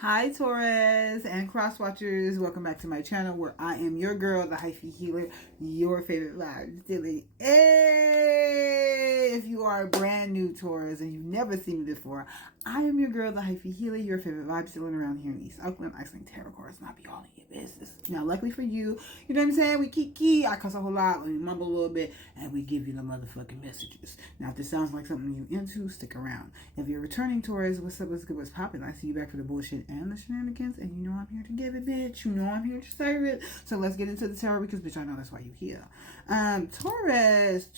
Hi Taurus and cross watchers, welcome back to my channel where I am your girl, the Hyphy healer, your favorite vibe silly. Hey, if you are brand new Taurus and you've never seen me before, I am your girl, the Hyphy healer, your favorite vibe stealing around here in East Oakland. I sling tarot cards, not be all in your business. Now, luckily for you, you know what I'm saying? We kiki, I cuss a whole lot, we mumble a little bit, and we give you the motherfucking messages. Now, if this sounds like something you into, stick around. If you're returning Taurus, what's up, what's good, what's popping? I see you back for the bullshit and the shenanigans, and you know I'm here to give it, bitch. You know I'm here to serve it. So let's get into the tarot because, bitch, I know that's why you here. Taurus.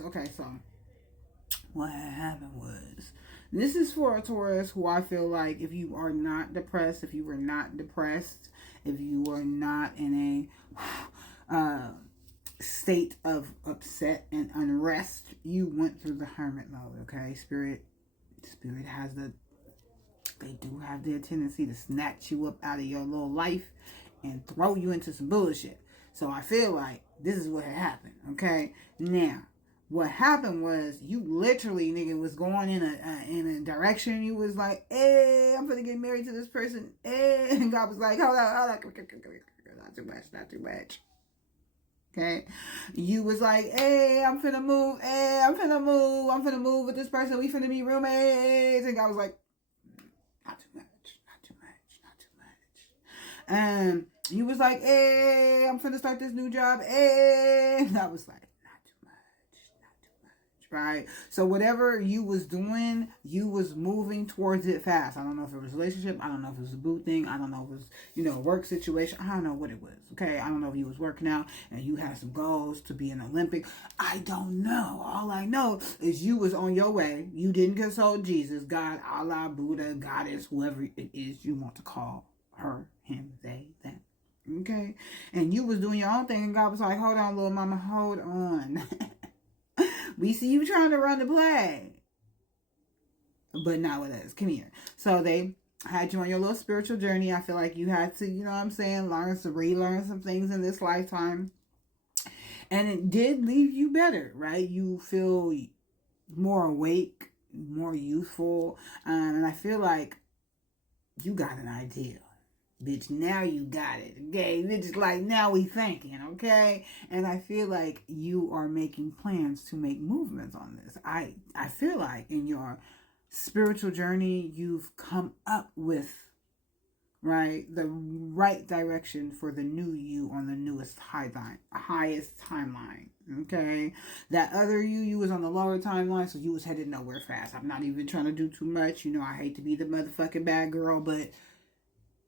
Okay, so what happened was, this is for a Taurus who I feel like if you are not depressed, if you were not depressed, if you were not in a state of upset and unrest, you went through the hermit mode, okay? Spirit has they do have their tendency to snatch you up out of your little life and throw you into some bullshit. So I feel like this is what had happened, okay? Now, what happened was you literally, nigga, was going in a direction. You was like, hey, I'm gonna get married to this person. Hey, and God was like, hold on, not too much. Okay, you was like, hey, I'm finna move. Hey, I'm finna move with this person. We finna be roommates. And God was like, not too much. And you was like, hey, I'm finna start this new job. Hey, and I was like, not too much, right? So whatever you was doing, you was moving towards it fast. I don't know if it was a relationship. I don't know if it was a boo thing. I don't know if it was, a work situation. I don't know what it was, okay? I don't know if you was working out and you had some goals to be an Olympic. I don't know. All I know is you was on your way. You didn't consult Jesus, God, Allah, Buddha, Goddess, whoever it is you want to call her, him, they, them. Okay? And you was doing your own thing and God was like, hold on, little mama, hold on. We see you trying to run the play, but not with us. Come here. So they had you on your little spiritual journey. I feel like you had to, relearn some things in this lifetime. And it did leave you better, right? You feel more awake, more youthful. And I feel like you got an idea. Bitch, now you got it, okay? Bitch, like, now we thinking, okay? And I feel like you are making plans to make movements on this. I feel like in your spiritual journey, you've come up with, right, the right direction for the new you on the highest timeline, okay? That other you was on the lower timeline, so you was headed nowhere fast. I'm not even trying to do too much. I hate to be the motherfucking bad girl, but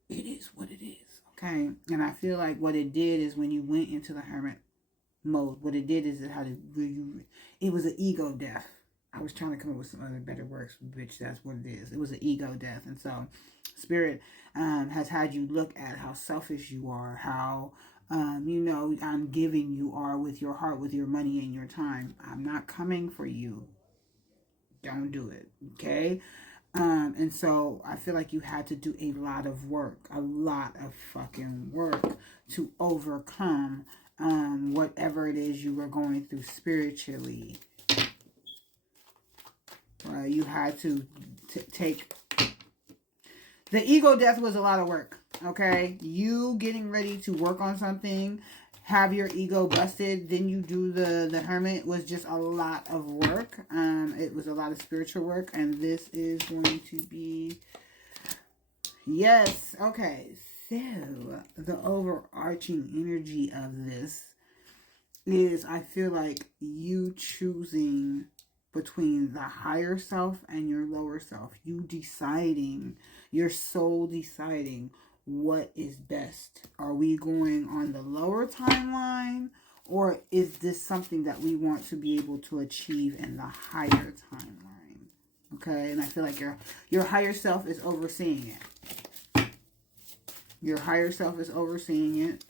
it is what it is, okay? And I feel like what it did is when you went into the hermit mode, what it did is it was an ego death. I was trying to come up with some other better words, bitch, that's what it is. It was an ego death. And so Spirit has had you look at how selfish you are, how, ungiving you are with your heart, with your money and your time. I'm not coming for you. Don't do it, okay? And so I feel like you had to do a lot of fucking work to overcome whatever it is you were going through spiritually. You had to take... The ego death was a lot of work, okay? You getting ready to work on something, have your ego busted, then you do the hermit was just a lot of work. It was a lot of spiritual work, and this is going to be, yes, okay. So the overarching energy of this is, I feel like you choosing between the higher self and your lower self. You deciding, your soul deciding what is best. Are we going on the lower timeline, or is this something that we want to be able to achieve in the higher timeline? Okay, and I feel like your higher self is overseeing it. Your higher self is overseeing it.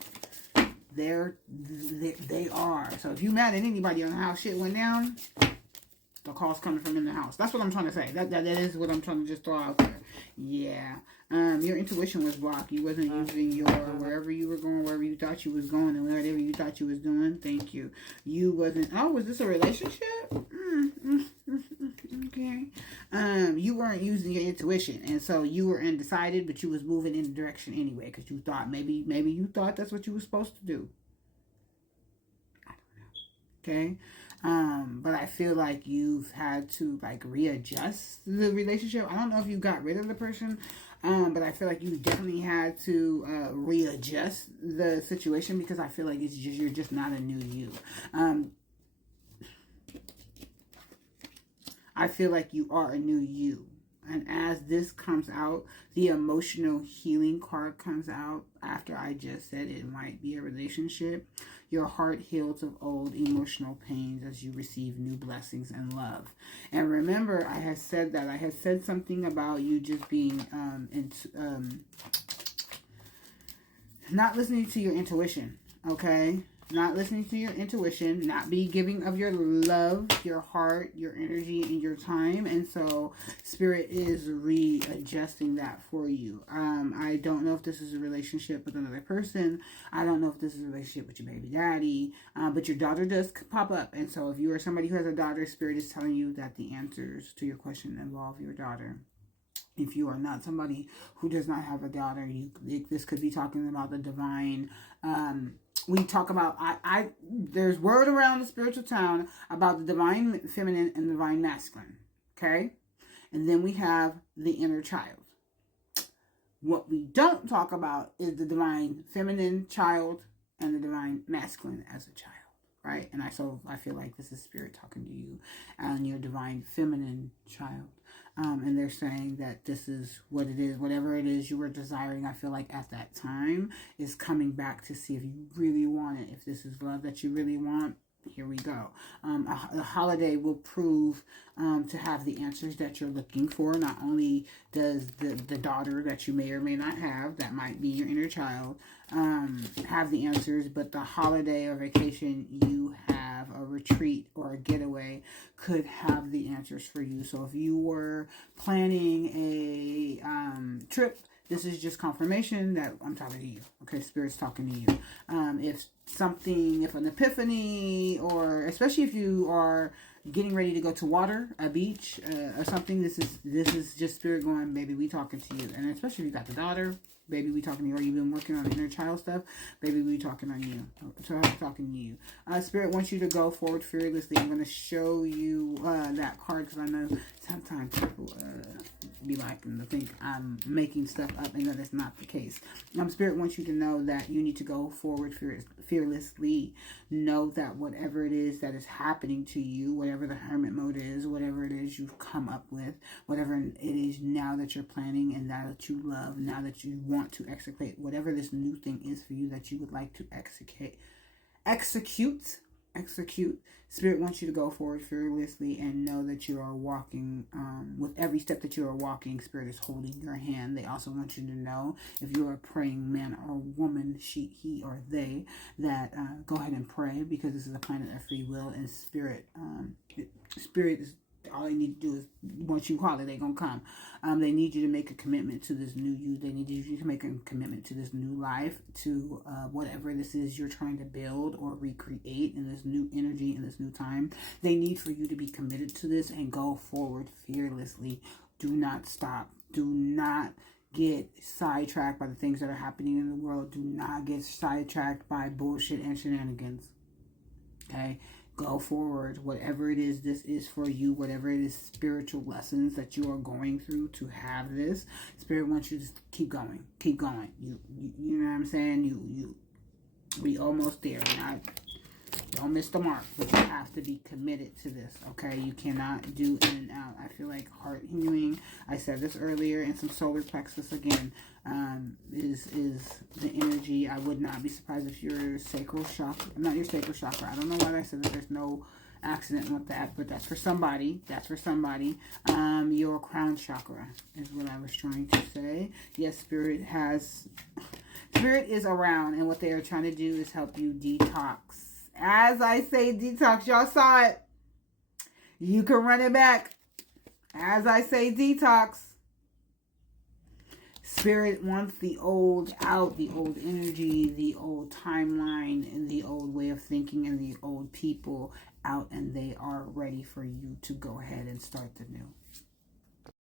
They are. So if you mad at anybody on how shit went down, the call's coming from in the house. That's what I'm trying to say. That is what I'm trying to just throw out there. Yeah. Your intuition was blocked. You wasn't using your wherever you were going, wherever you thought you was going, and whatever you thought you was doing. Thank you. You wasn't. Oh, was this a relationship? Okay. You weren't using your intuition, and so you were undecided, but you was moving in the direction anyway, because you thought maybe you thought that's what you were supposed to do. I don't know. Okay. But I feel like you've had to like readjust the relationship. I don't know if you got rid of the person, but I feel like you definitely had to readjust the situation, because I feel like it's just you're just not a new you. I feel like you are a new you. And as this comes out, the emotional healing card comes out after I just said it might be a relationship. Your heart heals of old emotional pains as you receive new blessings and love. And remember, I had said that. I had said something about you just being not listening to your intuition, okay? Not listening to your intuition, not be giving of your love, your heart, your energy, and your time. And so Spirit is readjusting that for you. I don't know if this is a relationship with another person. I don't know if this is a relationship with your baby daddy. But your daughter does pop up. And so if you are somebody who has a daughter, Spirit is telling you that the answers to your question involve your daughter. If you are not somebody who does not have a daughter, this could be talking about the divine. We talk about there's word around the spiritual town about the divine feminine and the divine masculine. Okay, and then we have the inner child. What we don't talk about is the divine feminine child and the divine masculine as a child. Right, and I feel like this is Spirit talking to you and your divine feminine child. And they're saying that this is what it is, whatever it is you were desiring. I feel like at that time is coming back to see if you really want it. If this is love that you really want, here we go. The holiday will prove to have the answers that you're looking for. Not only does the daughter that you may or may not have, that might be your inner child, have the answers, but the holiday or vacation you have, a retreat or a getaway, could have the answers for you. So if you were planning a trip, this is just confirmation that I'm talking to you. Okay, Spirit's talking to you. If an epiphany, or especially if you are getting ready to go to water, a beach, or something, this is just Spirit going, baby, we talking to you. And especially if you got the daughter, baby, we talking to you. Or you've been working on the inner child stuff, baby, we talking on you. So I'm talking to you. Spirit wants you to go forward fearlessly. I'm going to show you that card, because I know sometimes people be liking to think I'm making stuff up, and that is not the case. Spirit wants you to know that you need to go forward fearlessly. Know that whatever it is that is happening to you, whatever the hermit mode is, whatever it is you've come up with, whatever it is now that you're planning and now that you love, now that you want to execute, whatever this new thing is for you that you would like to execute. Spirit wants you to go forward fearlessly and know that you are walking, with every step that you are walking, Spirit is holding your hand. They also want you to know, if you are a praying man or woman, he or they, that go ahead and pray, because this is a planet of free will, and Spirit is, all they need to do is, once you call it, they're going to come. They need you to make a commitment to this new you. They need you to make a commitment to this new life, to whatever this is you're trying to build or recreate in this new energy, in this new time. They need for you to be committed to this and go forward fearlessly. Do not stop. Do not get sidetracked by the things that are happening in the world. Do not get sidetracked by bullshit and shenanigans. Okay? Go forward. Whatever it is this is for you, whatever it is, spiritual lessons that you are going through to have this, Spirit wants you to keep going. Keep going. You know what I'm saying? We almost there. Don't miss the mark, but you have to be committed to this, okay? You cannot do in and out. I feel like heart healing, I said this earlier, and some solar plexus again, is the energy. I would not be surprised if your sacral chakra, not your sacral chakra, I don't know why I said that there's no accident with that, but that's for somebody. Your crown chakra is what I was trying to say. Yes, Spirit is around, and what they are trying to do is help you detox. As I say detox, y'all saw it. You can run it back. As I say detox, Spirit wants the old out, the old energy, the old timeline, and the old way of thinking, and the old people out and they are ready for you to go ahead and start the new.